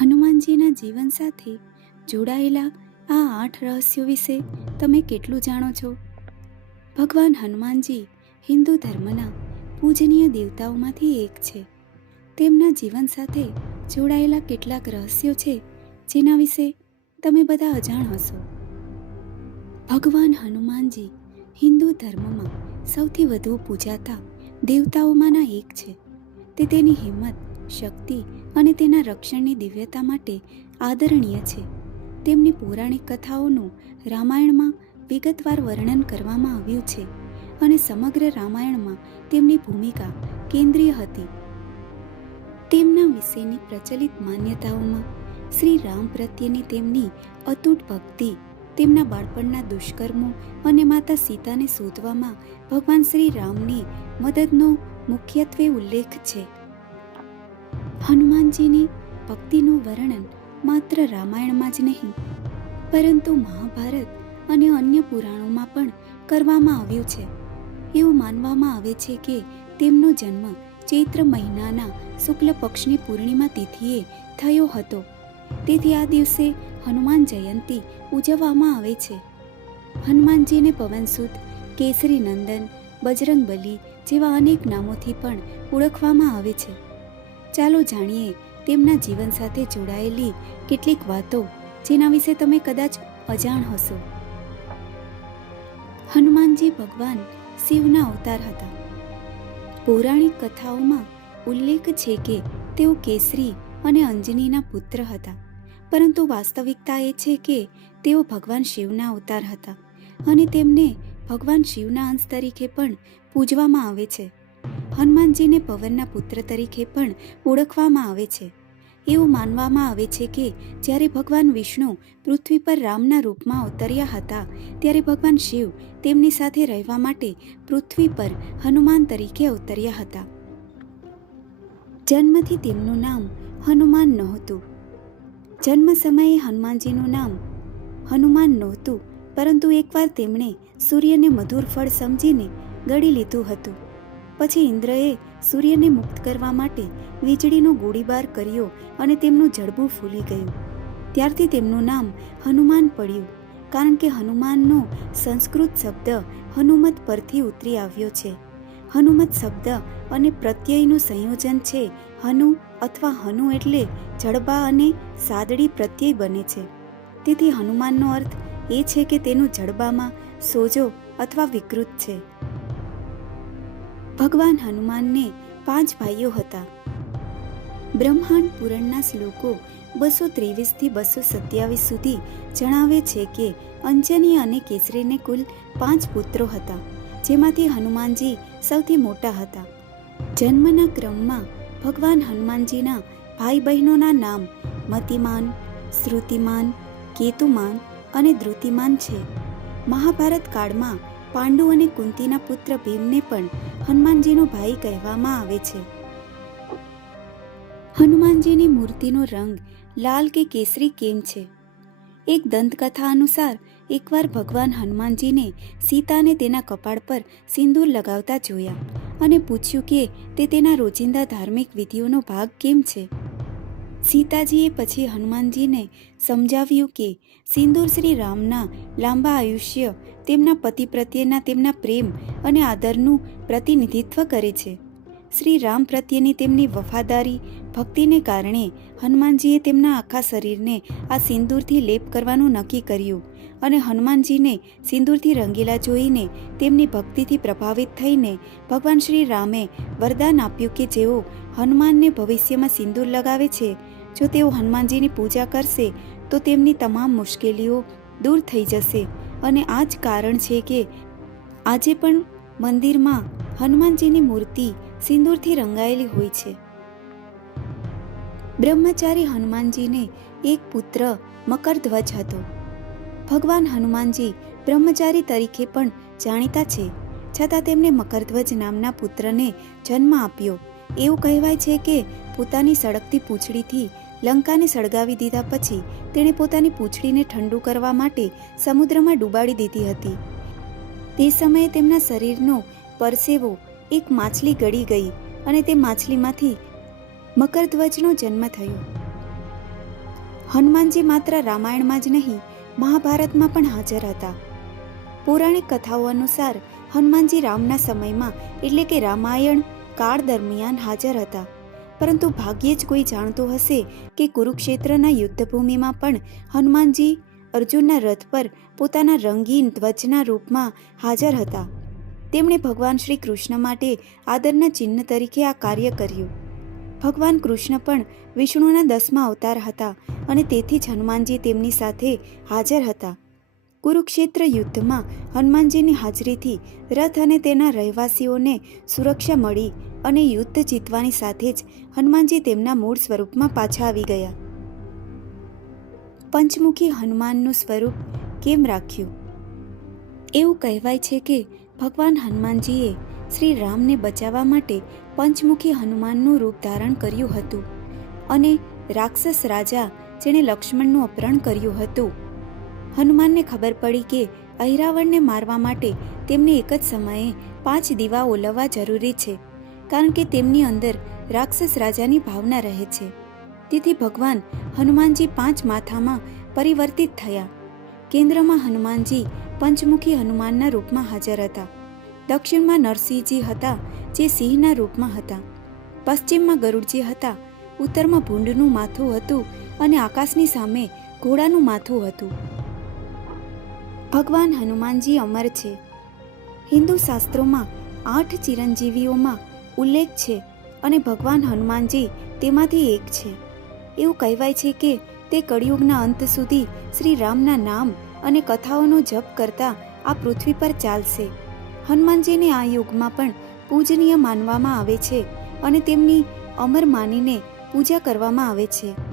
હનુમાનજીના જીવન સાથે જોડાયેલા આ આઠ રહસ્યો વિશે તમે કેટલું જાણો છો? ભગવાન હનુમાનજી હિન્દુ ધર્મના પૂજનીય દેવતાઓમાંથી એક છે. તેમના જીવન સાથે જોડાયેલા કેટલાક રહસ્યો છે જેના વિશે તમે બધા અજાણ હશો. ભગવાન હનુમાનજી હિન્દુ ધર્મમાં સૌથી વધુ પૂજાતા દેવતાઓમાંના એક છે. તે તેની હિંમત, શક્તિ અને તેના રક્ષણની દિવ્યતા માટે આદરણીય છે. તેમની પૌરાણિક કથાઓનું રામાયણમાં વિગતવાર વર્ણન કરવામાં આવ્યું છે અને સમગ્ર રામાયણમાં તેમની ભૂમિકા કેન્દ્રીય હતી. તેમના વિશેની પ્રચલિત માન્યતાઓમાં શ્રી રામ પ્રત્યેની તેમની અતૂટ ભક્તિ, તેમના બાળપણના દુષ્કર્મો અને માતા સીતાને શોધવામાં ભગવાન શ્રી રામની મદદનો મુખ્યત્વે ઉલ્લેખ છે. હનુમાનજીની ભક્તિનું વર્ણન માત્ર રામાયણમાં જ નહીં, પરંતુ મહાભારત અને અન્ય પુરાણોમાં પણ કરવામાં આવ્યું છે. એવું માનવામાં આવે છે કે તેમનો જન્મ ચૈત્ર મહિનાના શુક્લ પક્ષની પૂર્ણિમા તિથિએ થયો હતો. તેથી આ દિવસે હનુમાન જયંતી ઉજવવામાં આવે છે. હનુમાનજીને પવનસુત, કેસરી નંદન, બજરંગબલી જેવા અનેક નામોથી પણ ઓળખવામાં આવે છે. ચાલો જાણીએ તેમના જીવન સાથે જોડાયેલી કેટલીક વાતો, જેના વિશે તમે કદાચ અજાણ હશો. હનુમાનજી ભગવાન શિવના અવતાર હતા. પૌરાણિક કથાઓમાં ઉલ્લેખ છે કે તેઓ કેસરી અને અંજનીના પુત્ર હતા. પરંતુ વાસ્તવિકતા એ છે કે તેઓ ભગવાન શિવના અવતાર હતા અને તેમને ભગવાન શિવના અંશ તરીકે પણ પૂજવામાં આવે છે. હનુમાનજીને પવનના પુત્ર તરીકે પણ ઓળખવામાં આવે છે. એવું માનવામાં આવે છે કે જ્યારે ભગવાન વિષ્ણુ પૃથ્વી પર રામના રૂપમાં અવતર્યા હતા, ત્યારે ભગવાન શિવ તેમની સાથે રહેવા માટે પૃથ્વી પર હનુમાન તરીકે અવતર્યા હતા. જન્મથી તેમનું નામ હનુમાન નહોતું. જન્મ સમયે હનુમાનજીનું નામ હનુમાન નહોતું, પરંતુ એકવાર તેમણે સૂર્યને મધુર ફળ સમજીને ગળી લીધું હતું. પછી ઇન્દ્રએ સૂર્યને મુક્ત કરવા માટે વીજળીનો ગોળીબાર કર્યો અને તેમનું જડબું ફૂલી ગયું. ત્યારથી તેમનું નામ હનુમાન પડ્યું, કારણ કે હનુમાનનો સંસ્કૃત શબ્દ હનુમત પરથી ઉતરી આવ્યો છે. હનુમત શબ્દ અને પ્રત્યયનું સંયોજન છે હનુ અથવા હનુ એટલે જડબા અને સાદડી પ્રત્યય બને છે. તેથી હનુમાનનો અર્થ એ છે કે તેનું જડબામાં સોજો અથવા વિકૃત છે. ભગવાન હનુમાનને પાંચ ભાઈઓ હતા. બ્રહ્માંડ પુરાણના શ્લોકો બસો ત્રેવીસથી બસો સત્યાવીસ સુધી જણાવે છે કે અંજની અને કેસરીને કુલ પાંચ પુત્રો હતા, જેમાંથી હનુમાનજી સૌથી મોટા હતા. જન્મના ક્રમમાં ભગવાન હનુમાનજીના ભાઈ બહેનોના નામ મતિમાન, શ્રુતિમાન, કેતુમાન અને ધ્રુતિમાન છે. મહાભારત કાળમાં પાંડુ અને કુંતીના પુત્ર ભીમને પણ હનુમાનજીનો ભાઈ કહેવામાં આવે છે. હનુમાનજીની મૂર્તિનો રંગ લાલ કે કેસરી કેમ છે? એક દંતકથા અનુસાર એકવાર ભગવાન હનુમાનજીને સીતાને તેના કપાળ પર સિંદૂર લગાવતા જોયા અને પૂછ્યું કે તે તેના રોજિંદા ધાર્મિક વિધિઓનો ભાગ કેમ છે? સીતાજીએ પછી હનુમાનજીને સમજાવ્યું કે સિંદૂર શ્રી રામના લાંબા આયુષ્ય, તેમના પતિ પ્રત્યેના તેમના પ્રેમ અને આદરનું પ્રતિનિધિત્વ કરે છે. શ્રી રામ પ્રત્યેની તેમની વફાદારી, ભક્તિને કારણે હનુમાનજીએ તેમના આખા શરીરને આ સિંદૂરથી લેપ કરવાનું નક્કી કર્યું અને હનુમાનજીને સિંદૂરથી રંગીલા જોઈને તેમની ભક્તિથી પ્રભાવિત થઈને ભગવાન શ્રી રામે વરદાન આપ્યું કે જેઓ હનુમાનને ભવિષ્યમાં સિંદૂર લગાવે છે જો તેઓ હનુમાનજીની પૂજા કરશે, તો તેમની તમામ મુશ્કેલીઓ દૂર થઈ જશે. અને આ જ કારણ છે કે આજે પણ મંદિરમાં હનુમાનજીની મૂર્તિ સિંદૂરથી રંગાયેલી હોય છે. બ્રહ્મચારી હનુમાનજીને એક પુત્ર મકરધ્વજ હતો. ભગવાન હનુમાનજી બ્રહ્મચારી તરીકે પણ જાણીતા છે. છતાં તેમણે મકરધ્વજ નામના પુત્રને જન્મ આપ્યો. એવું કહેવાય છે કે પોતાની સળગતી પૂંછડીથી લંકાને સળગાવી દીધા પછી તેણે પોતાની પૂંછડીને ઠંડુ કરવા માટે સમુદ્રમાં ડૂબાડી દીધી હતી. તે સમયે તેમના શરીરનો પરસેવો એક માછલી ગળી ગઈ અને તે માછલીમાંથી મકરધ્વજનો જન્મ થયો. હનુમાનજી માત્ર રામાયણમાં જ નહીં, મહાભારતમાં પણ હાજર હતા. પૌરાણિક કથાઓ અનુસાર હનુમાનજી રામના સમયમાં એટલે કે રામાયણ કાળ દરમિયાન હાજર હતા. પરંતુ ભાગ્યે જ કોઈ જાણતું હશે કે કુરુક્ષેત્રના યુદ્ધભૂમિમાં પણ હનુમાનજી અર્જુનના રથ પર પોતાના રંગીન ધ્વજના રૂપમાં હાજર હતા. તેમણે ભગવાન શ્રી કૃષ્ણ માટે આદરના ચિહ્ન તરીકે આ કાર્ય કર્યું. ભગવાન કૃષ્ણ પણ વિષ્ણુના દસમા અવતાર હતા અને તેથી જ હનુમાનજી તેમની સાથે હાજર હતા. કુરુક્ષેત્ર યુદ્ધમાં હનુમાનજીની હાજરીથી રથ અને તેના રહેવાસીઓને સુરક્ષા મળી અને યુદ્ધ જીતવાની સાથે જ હનુમાનજી તેમના મૂળ સ્વરૂપમાં પાછા આવી ગયા. પંચમુખી હનુમાનનું સ્વરૂપ કેમ રાખ્યું? એવું કહેવાય છે કે ભગવાન હનુમાનજીએ શ્રી રામને બચાવવા માટે પંચમુખી હનુમાનનું રૂપ ધારણ કર્યું હતું અને રાક્ષસ રાજા જેણે લક્ષ્મણનું અપહરણ કર્યું હતું. હનુમાનને ખબર પડી કે અહિરાવણને મારવા માટે તેમને એક જ સમયે પાંચ દીવા ઓલવવા જરૂરી છે. કારણ કે તેમની અંદર રાક્ષસ રાજાની ભાવના રહે છે. તેથી ભગવાન હનુમાનજી પાંચ માથામાં પરિવર્તિત થયા. કેન્દ્રમાં હનુમાનજી પંચમુખી હનુમાનના રૂપમાં હાજર હતા. દક્ષિણમાં નરસિંહજી હતા, જે સિંહના રૂપમાં હતા. પશ્ચિમમાં ગરુડજી હતા, ઉત્તરમાં ભૂંડનું માથું હતું અને આકાશની સામે ઘોડાનું માથું હતું. ભગવાન હનુમાનજી અમર છે. હિન્દુ શાસ્ત્રોમાં આઠ ચિરંજીવીઓમાં ઉલ્લેખ છે અને ભગવાન હનુમાનજી તેમાંથી એક છે. એવું કહેવાય છે કે તે કળિયુગના અંત સુધી શ્રી રામના નામ અને કથાઓનો જપ કરતા આ પૃથ્વી પર ચાલશે. હનુમાનજીને આ યુગમાં પણ પૂજનીય માનવામાં આવે છે અને તેમની અમર માનીને પૂજા કરવામાં આવે છે.